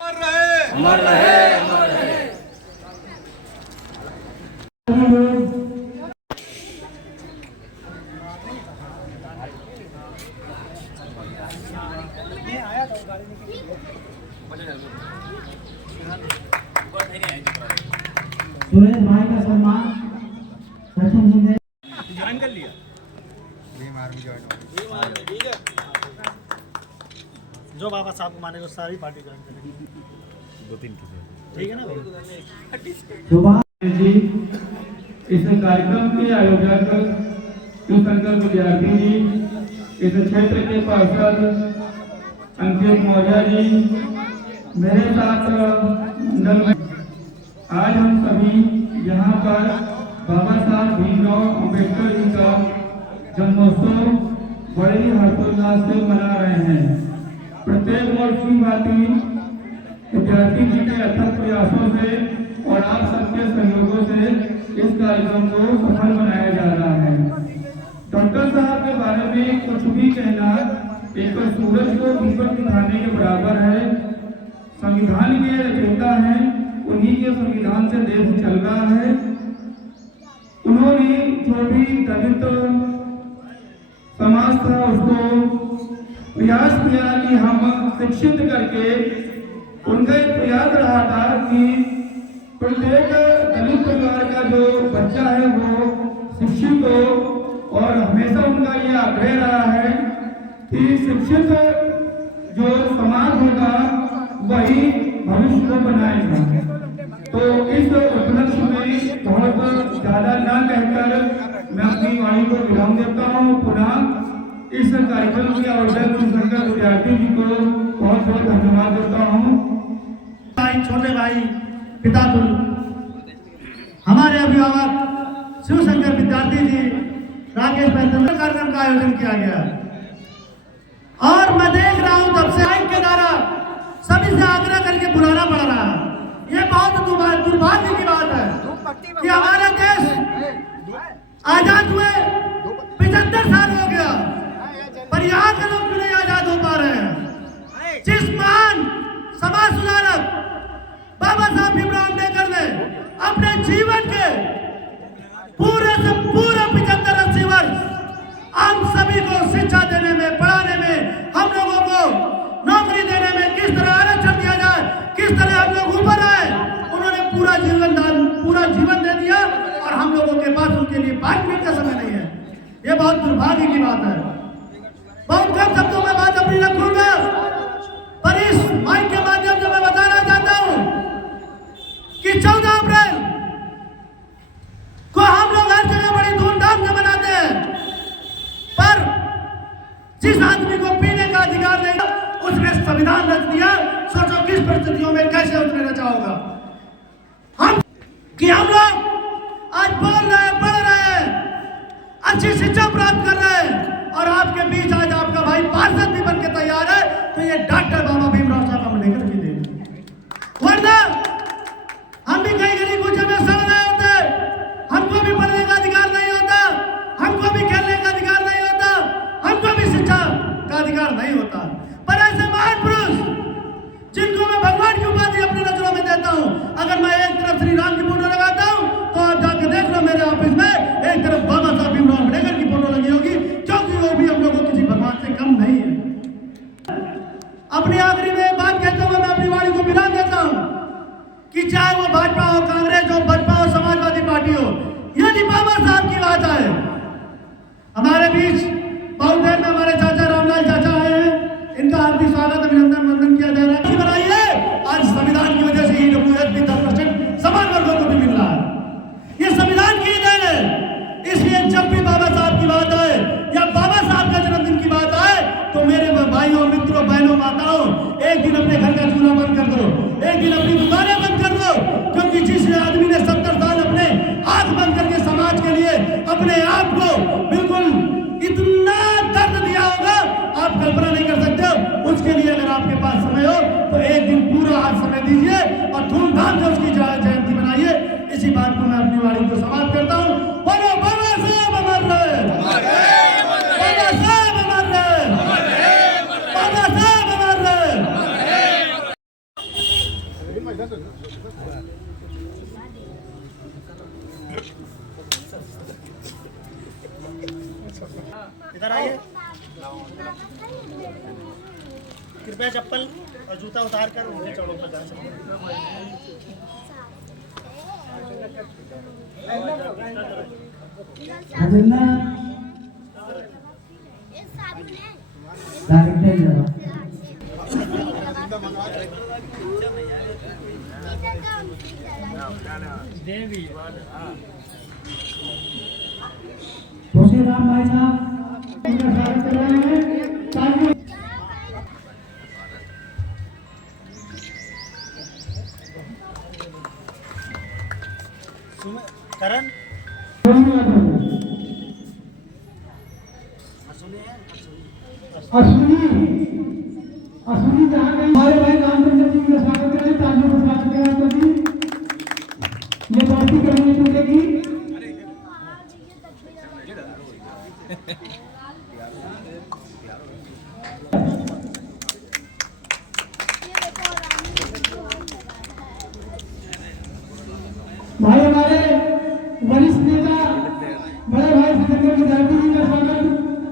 अमर रहे, अमर रहे, अमर रहे। सुरेश भाई का सम्मान प्रथम जी ने ज्वाइन कर लिया। जो बाबा साहब को मानेगा सारी पार्टी ज्वाइन करेगी। दो तीन ठीक है ना भाई। सुबह जी इस कार्यक्रम के आयोजक शिवशंकर विद्यार्थी जी, इस क्षेत्र के पार्षद अंकित मौर्य जी, मेरे साथ मंडल में आज हम सभी यहाँ पर बाबा साहब भीमराव अम्बेडकर जी का जन्मोत्सव बड़े ही हर्षोल्लास से मना रहे हैं। प्रत्येक वर्ष की भांति विद्यार्थी जी के अथक प्रयासों से और आप सबके सहयोगों से इस कार्यक्रम को सफल बनाया जा रहा है। डॉक्टर साहब के बारे में कुछ भी कहना एक सूरज को दीपक दिखाने के बराबर है। संविधान के रचयिता हैं, उन्हीं के संविधान से देश चल रहा है। उन्होंने जो भी दलित समाज था उसको प्रयास किया कि हम शिक्षित करके, उनका एक प्रयास रहा था कि प्रत्येक दलित परिवार का जो बच्चा है वो शिक्षित हो, और हमेशा उनका ये आग्रह रहा है कि शिक्षित जो समाज होगा वही भविष्य को बनाएगा। तो इस उपलक्ष्य में बहुत ज्यादा न कहकर मैं अपनी वाणी को विराम देता हूँ। पुनः इस कार्यक्रम के आयोजक शिवशंकर विद्यार्थी जी को बहुत बहुत धन्यवाद देता हूँ। भाई, छोटे भाई पिता तुल हमारे अभिभावक शिवशंकर विद्यार्थी जी राकेश पैंतन कार्यक्रम का आयोजन किया गया, और मैं देख रहा हूं तब से आइन के द्वारा सभी से आग्रह करके बुलाना पड़ रहा है। ये बहुत दुर्भाग्य की बात है कि हमारा देश आजाद हुए 75 साल हो गया, पर यहाँ के लोग भी नहीं आजाद हो पा रहे हैं। जिस महान समाज सुधारक बाबा साहब भीमराव अम्बेडकर ने अपने जीवन के पूरे से पूरे 75-80 वर्ष हम सभी को शिक्षा देने में, पढ़ाने में, हम लोगों को नौकरी देने में किस तरह आरक्षण दिया जाए, किस तरह हम लोग ऊपर आए, उन्होंने पूरा जीवन दे दिया, और हम लोगों के पास उनके लिए 5 मिनट का समय नहीं है। ये बहुत दुर्भाग्य की बात है। बहुत कम शब्दों में बात अपनी रखूंगा, पर इस माइक के माध्यम से मैं बताना चाहता हूं कि 14 अप्रैल को हम लोग हर जगह बड़ी धूमधाम से मनाते हैं, पर जिस आदमी को पीने का अधिकार नहीं उसने संविधान रच दिया। सोचो किस परिस्थितियों में कैसे उसने रचा होगा। हम लोग आज बोल रहे हैं, पढ़ रहे हैं, अच्छी शिक्षा प्राप्त कर रहे हैं, और आपके बीच आज आपका भाई पार्षद भी बनकर तैयार है, तो ये डॉक्टर बाबा भीमराव साहब अम्बेडकर की देन है। वरना हम भी कहीं गली कूचे में सड़ रहे होते, हमको भी पढ़ने का अधिकार नहीं होता, हमको भी खेलने का अधिकार नहीं होता, हमको भी शिक्षा का अधिकार नहीं होता। पर ऐसे महान पुरुष जिनको मैं भगवान की उपाधि अपनी नजरों में देता हूं, अगर मैं एक तरफ श्री राम की फोटो लगाता हूं तो आप जाके देख लो मेरे ऑफिस में एक तरफ बाबा साहब भीमराव अम्बेडकर की फोटो लगी होगी, क्योंकि वो भी हम लोग को किसी भगवान से कम नहीं है। अपनी आखिरी में बात कहते हुए मैं अपनी वाणी को विराम देता हूं कि चाहे वो भाजपा हो, कांग्रेस हो, बसपा हो, समाजवादी पार्टी हो, यदि बाबा साहब की बात आए, हमारे बीच बहुत देर में हमारे चाचा रामलाल चाचा आए हैं, इनका हार्दिक स्वागत अभिनंदन वंदन किया जा रहा है। बनाइए आज संविधान की वजह से ईडब्ल्यूएस भी 10% समान वर्गों को भी मिल रहा है। ये संविधान की देन है। इसलिए जब भी बाबा साहब की बात आए या बाबा साहब का जन्मदिन की बात आए, तो मेरे भाइयों, मित्रों, बहनों, माताओं, एक दिन अपने घर का चूल्हा बंद कर दो, एक दिन अपनी दुकानें बंद कर दो, क्योंकि जिस आदमी ने 70 साल अपने आंख बंद करके समाज के लिए अपने आप को बिल्कुल इतना दर्द दिया होगा, आप कल्पना नहीं कर सकते। उसके लिए अगर आपके पास समय हो तो एक दिन पूरा आज समय दीजिए और धूमधाम से उसकी जयंती बनाइए। इसी बात को मैं अपनी वाणी को समाप्त करता हूँ। बोलो बाबा साहब अमर रहे, बाबा साहब अमर रहे, बाबा साहब अमर रहे। इधर आइए, कृपया चप्पल और जूता उतार कर उनके चरणों पर जा सकते हैं। Adilna director jawab. खुशी राम भाई साहब उनका स्वागत कर रहे हैं। तालियों करण अश्विनी जहाँ गए हमारे भाई रामचंद्र जी का स्वागत करें। तालियों से स्वागत करें आपका जी। ये दोस्ती कभी नहीं टूटेगी। भाई हमारे वरिष्ठ नेता बड़े भाई सिकंदर विद्यार्थी जी का स्वागत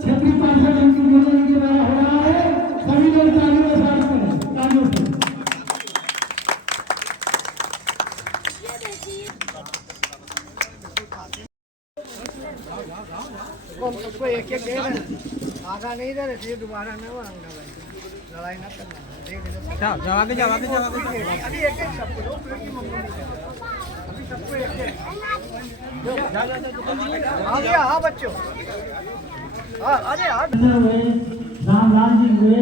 क्षेत्रीय पार्षद अंकित गोयल जी के द्वारा हो रहा है। सभी लोग तालियों से स्वागत करें। तालियों से उसको एक एक दे रहे, आगा नहीं दे रहे, फिर दोबारा न हो लड़ाई न करना। जाओ आगे जाओ आगे जाओ आगे जाओ। अभी एक एक सबको दो, फिर की मम्मी ने अभी सबको एक एक आ गया। हाँ बच्चों, हाँ आ जाए। हुए रामलाल जी हुए